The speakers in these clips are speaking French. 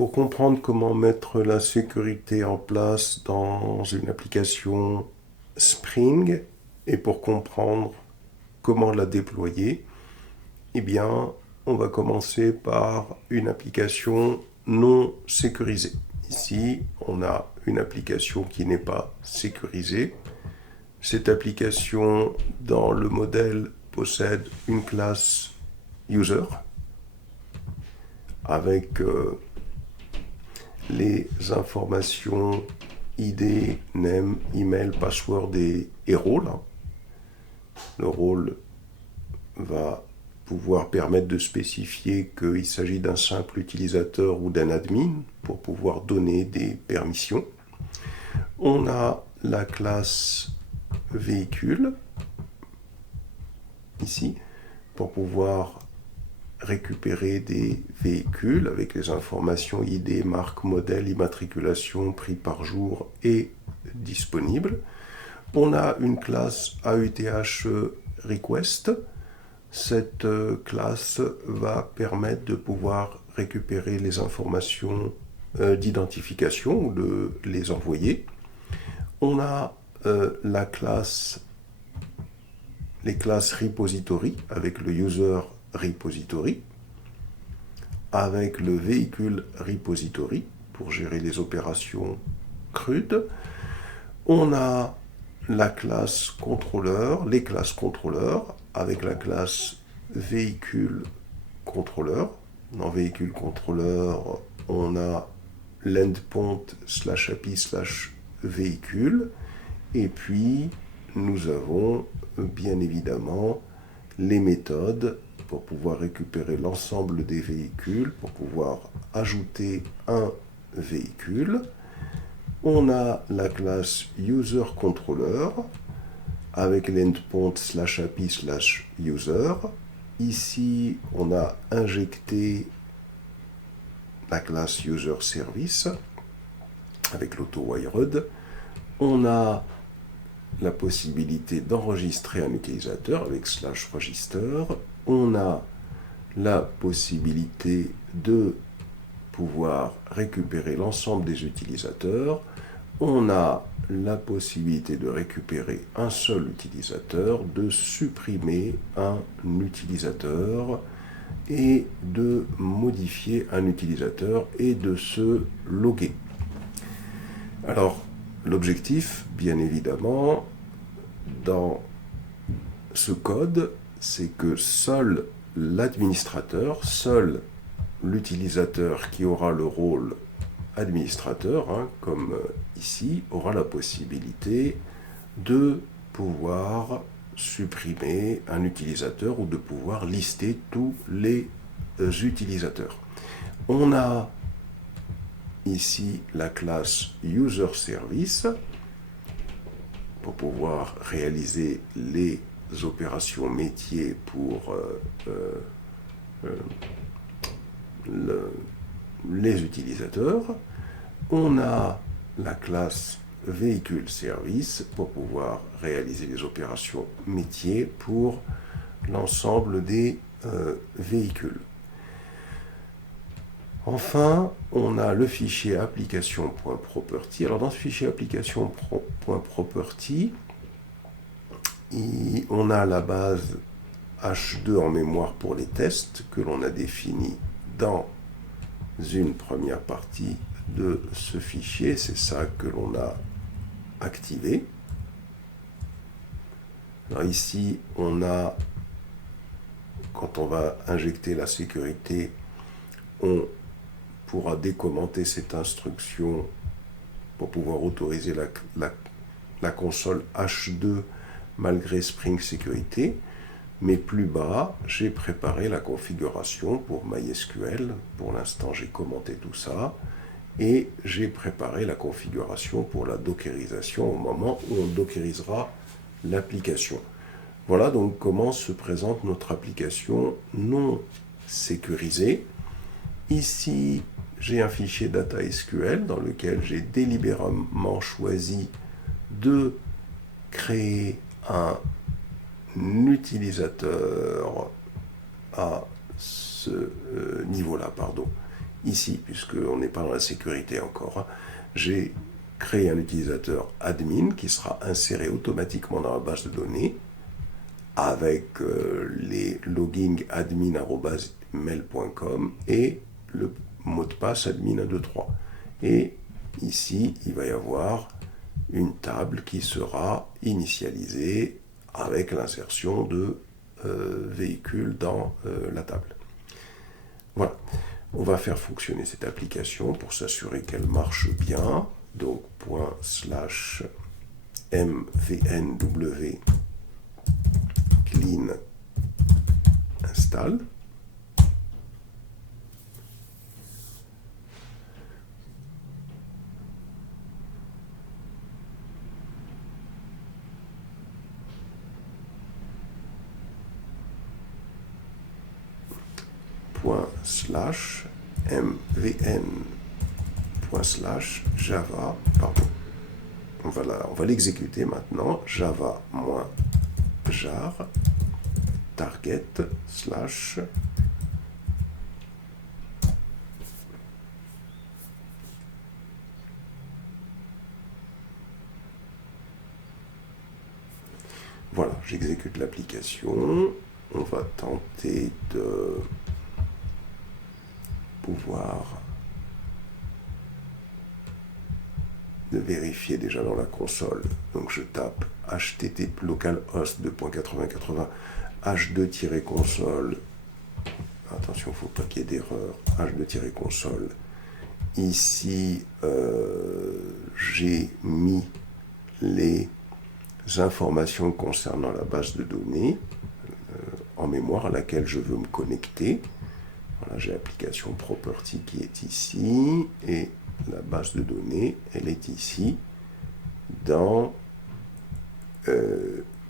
pour comprendre comment mettre la sécurité en place dans une application Spring et pour comprendre comment la déployer, eh bien, on va commencer par une application non sécurisée. Ici, on a une application qui n'est pas sécurisée. Cette application, dans le modèle, possède une classe user avec les informations ID, name, email, password et rôle. Le rôle va pouvoir permettre de spécifier qu'il s'agit d'un simple utilisateur ou d'un admin pour pouvoir donner des permissions. On a la classe véhicule ici pour pouvoir récupérer des véhicules avec les informations ID, marque, modèle, immatriculation, prix par jour et disponible. On a une classe AUTH request. Cette classe va permettre de pouvoir récupérer les informations d'identification ou de les envoyer. On a les classes repository avec le user repository, avec le véhicule repository pour gérer les opérations CRUD. On a la classe contrôleur, les classes contrôleurs avec la classe véhicule contrôleur. Dans véhicule contrôleur, on a l'endpoint /API/véhicule et puis nous avons bien évidemment les méthodes pour pouvoir récupérer l'ensemble des véhicules, pour pouvoir ajouter un véhicule. On a la classe user-controller avec l'endpoint /API/user. Ici, on a injecté la classe user-service avec l'auto-wired. On a la possibilité d'enregistrer un utilisateur avec /register. On a la possibilité de pouvoir récupérer l'ensemble des utilisateurs. On a la possibilité de récupérer un seul utilisateur, de supprimer un utilisateur et de modifier un utilisateur et de se loguer. Alors, l'objectif, bien évidemment, dans ce code, c'est que seul l'administrateur, seul l'utilisateur qui aura le rôle administrateur, comme ici, aura la possibilité de pouvoir supprimer un utilisateur ou de pouvoir lister tous les utilisateurs. On a ici la classe user-service pour pouvoir réaliser les opérations métiers pour les utilisateurs. On a la classe véhicule service pour pouvoir réaliser les opérations métiers pour l'ensemble des véhicules. Enfin, on a le fichier application.property. Alors dans ce fichier application.property, on a la base H2 en mémoire pour les tests que l'on a défini dans une première partie de ce fichier. C'est ça que l'on a activé. Alors ici, on a, quand on va injecter la sécurité, on pourra décommenter cette instruction pour pouvoir autoriser la console H2 malgré Spring Sécurité. Mais plus bas, j'ai préparé la configuration pour MySQL. Pour l'instant, j'ai commenté tout ça. Et j'ai préparé la configuration pour la dockerisation au moment où on dockerisera l'application. Voilà donc comment se présente notre application non sécurisée. Ici, j'ai un fichier data SQL dans lequel j'ai délibérément choisi de créer un utilisateur à ce niveau-là, ici, puisqu'on n'est pas dans la sécurité encore, hein, j'ai créé un utilisateur admin qui sera inséré automatiquement dans la base de données avec les logins admin@mail.com et le mot de passe admin123. Et ici, il va y avoir une table qui sera initialisée avec l'insertion de véhicules dans la table. Voilà. On va faire fonctionner cette application pour s'assurer qu'elle marche bien. Donc, ./mvnw clean install. ./mvn./java, pardon. On va l'exécuter maintenant. Java-jar target / voilà, j'exécute l'application. On va tenter de pouvoir vérifier déjà dans la console. Donc je tape http localhost 2.8080 h2-console. Attention, il ne faut pas qu'il y ait d'erreur. h2-console. Ici, j'ai mis les informations concernant la base de données en mémoire à laquelle je veux me connecter. Voilà, j'ai l'application property qui est ici et la base de données, elle est ici dans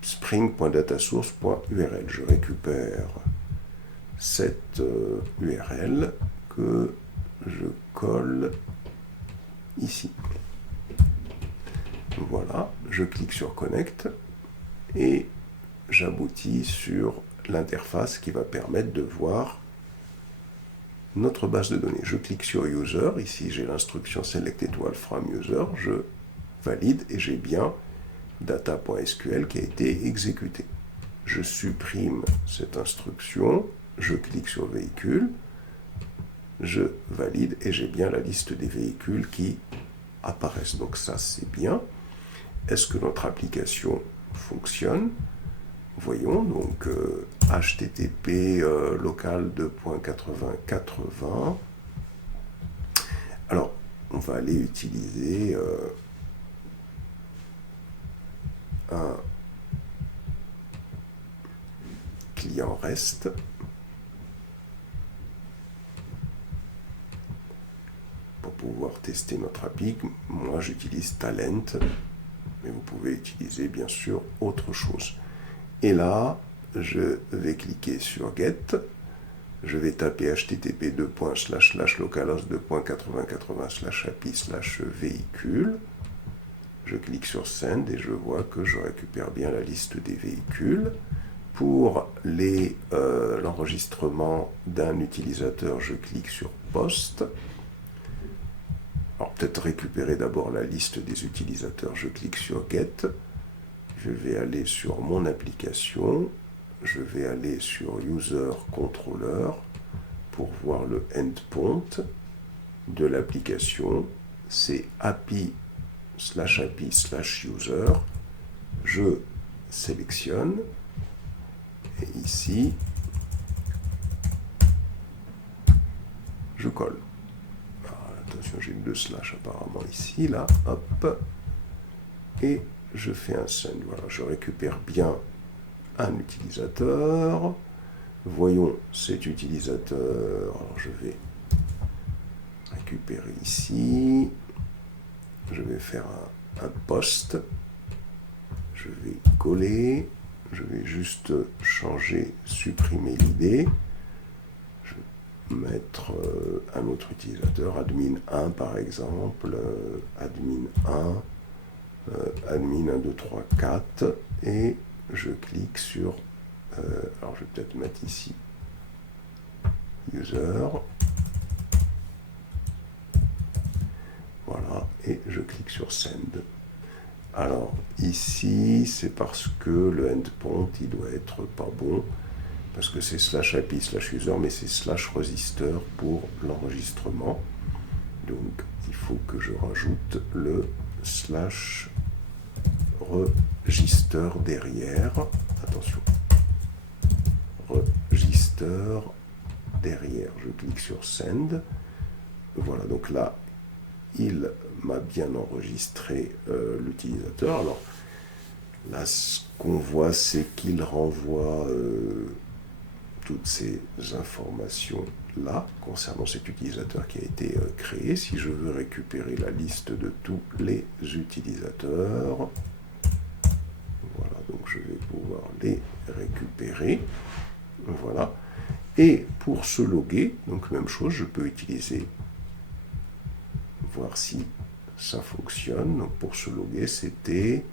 spring.datasource.url. Je récupère cette URL que je colle ici. Voilà, je clique sur Connect et j'aboutis sur l'interface qui va permettre de voir notre base de données. Je clique sur User, ici j'ai l'instruction Select étoile from User, je valide et j'ai bien data.sql qui a été exécuté. Je supprime cette instruction, je clique sur Véhicule, je valide et j'ai bien la liste des véhicules qui apparaissent. Donc ça c'est bien. Est-ce que notre application fonctionne? Voyons, donc http local 2.8080. Alors, on va aller utiliser un client REST. Pour pouvoir tester notre appli, moi j'utilise Talent, mais vous pouvez utiliser bien sûr autre chose. Et là, je vais cliquer sur Get. Je vais taper http localhost 2.8080/api/véhicule. Je clique sur Send et je vois que je récupère bien la liste des véhicules. Pour l'enregistrement d'un utilisateur, je clique sur Post. Alors peut-être récupérer d'abord la liste des utilisateurs. Je clique sur Get. Je vais aller sur mon application, je vais aller sur User Controller pour voir le endpoint de l'application. C'est API/API/user. Je sélectionne et ici, je colle. Alors, attention, j'ai 2 slash apparemment ici, là, hop, et je fais un send. Voilà, je récupère bien un utilisateur. Voyons cet utilisateur. Alors je vais récupérer ici. Je vais faire un post. Je vais coller. Je vais juste changer, supprimer l'idée. Je vais mettre un autre utilisateur, admin 1 par exemple, admin 1. Admin 1, 2, 3, 4 et je clique sur alors je vais peut-être mettre ici user et je clique sur Send. Alors ici, c'est parce que le endpoint, il doit être pas bon, parce que c'est /API/user, mais c'est /register pour l'enregistrement. Donc il faut que je rajoute le /register derrière. Attention. Register derrière. Je clique sur Send. Voilà, donc là, il m'a bien enregistré l'utilisateur. Alors là, ce qu'on voit, c'est qu'il renvoie toutes ces informations-là concernant cet utilisateur qui a été créé. Si je veux récupérer la liste de tous les utilisateurs, voilà, donc je vais pouvoir les récupérer. Voilà. Et pour se loguer, donc même chose, je peux utiliser, voir si ça fonctionne. Donc pour se loguer, c'était,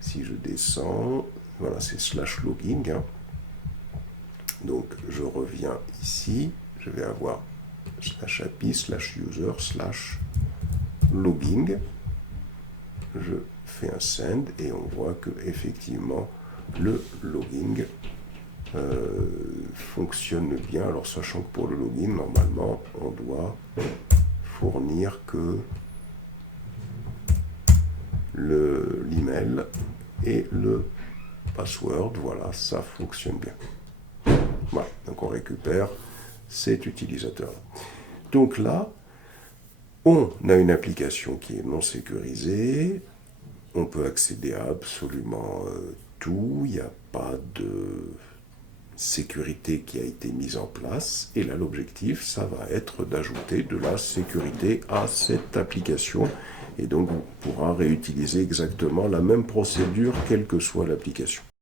si je descends, voilà, c'est /logging. Hein. Donc je reviens ici, je vais avoir /API/user /logging. Je fais un send et on voit que effectivement le logging fonctionne bien. Alors sachant que pour le login, normalement, on doit fournir que l'email et le password. Voilà, ça fonctionne bien. Voilà, donc on récupère cet utilisateur. Donc là, on a une application qui est non sécurisée. On peut accéder à absolument tout. Il n'y a pas de sécurité qui a été mise en place. Et là, l'objectif, ça va être d'ajouter de la sécurité à cette application. Et donc, on pourra réutiliser exactement la même procédure, quelle que soit l'application.